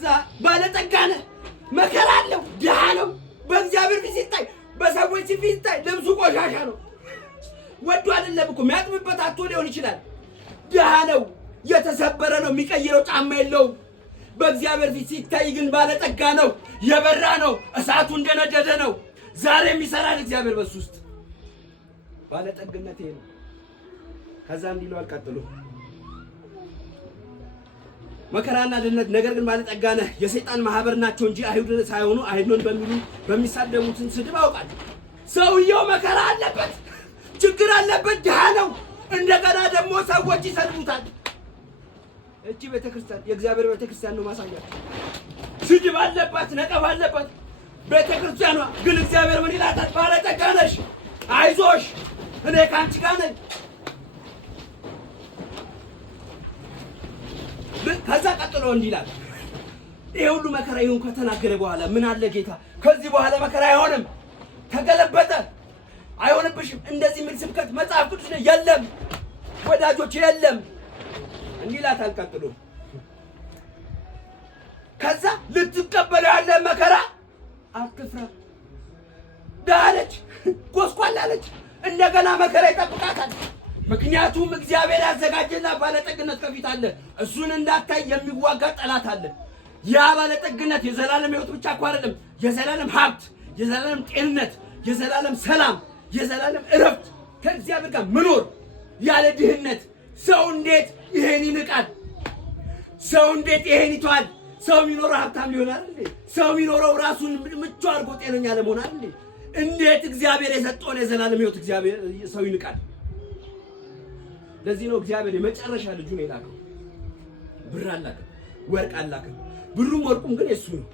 ከዛ ባለጠጋ ነህ፣ መከራ አለው፣ ድሃ ነው። በእግዚአብሔር ፊት ሲታይ፣ በሰዎች ፊት ሲታይ ልብሱ ቆሻሻ ነው። ወዶ አይደለም እኮ የሚያጥብበት አጥቶ ሊሆን ይችላል። ድሃ ነው፣ የተሰበረ ነው፣ የሚቀይረው ጫማ የለውም። በእግዚአብሔር ፊት ሲታይ ግን ባለጠጋ ነው፣ የበራ ነው፣ እሳቱ እንደነደደ ነው። ዛሬም ይሰራል እግዚአብሔር በሱ ውስጥ። ባለጠግነት ይሄ ነው። ከዛ እንዲለው አልቀጥሉ መከራና ድህነት ነገር ግን ባለጠጋ ነህ። የሰይጣን ማህበር ናቸው እንጂ አይሁድ ሳይሆኑ አይሁድን በሚሉ በሚሳደቡትን ስድብ አውቃለሁ። ሰውየው መከራ አለበት፣ ችግር አለበት፣ ድሃ ነው። እንደገና ደግሞ ሰዎች ይሰድቡታል። እቺ ቤተክርስቲያን የእግዚአብሔር ቤተክርስቲያን ነው ማሳያት። ስድብ አለባት፣ ነቀፍ አለባት ቤተክርስቲያኗ። ግን እግዚአብሔር ምን ይላታል? ባለጠጋ ነሽ፣ አይዞሽ፣ እኔ ካንቺ ጋር ነኝ። ከዛ ቀጥሎ እንዲህ ይላል። ይሄ ሁሉ መከራ ይሁን ከተናገረ በኋላ ምን አለ ጌታ? ከዚህ በኋላ መከራ አይሆንም፣ ተገለበጠ፣ አይሆንብሽም እንደዚህ ምን ስብከት መጽሐፍ ቅዱስ ላይ የለም ወዳጆች፣ የለም። እንዲህ ይላታል ቀጥሎ። ከዛ ልትቀበለው ያለ መከራ አትፍራ። ዳለች፣ ጎስቋላለች፣ እንደገና መከራ ይጠብቃታል። ምክንያቱም እግዚአብሔር ያዘጋጀና ባለጠግነት ከፊት አለ። እሱን እንዳታይ የሚዋጋ ጠላት አለ። ያ ባለጠግነት የዘላለም ሕይወት ብቻ እኮ አይደለም፣ የዘላለም ሀብት፣ የዘላለም ጤንነት፣ የዘላለም ሰላም፣ የዘላለም እረፍት፣ ከእግዚአብሔር ጋር መኖር ያለ ድህነት። ሰው እንዴት ይሄን ይንቃል? ሰው እንዴት ይሄን ይተዋል? ሰው የሚኖረው ሀብታም ሊሆናል እንዴ? ሰው የሚኖረው ራሱን ምቹ አድርጎ ጤነኛ ለመሆን እንዴ? እንዴት እግዚአብሔር የሰጠውን የዘላለም ሕይወት እግዚአብሔር ሰው ይንቃል? ለዚህ ነው እግዚአብሔር የመጨረሻ ልጁን የላከው። ብር አላከም፣ ወርቅ አላከም። ብሩም ወርቁም ግን የሱ ነው።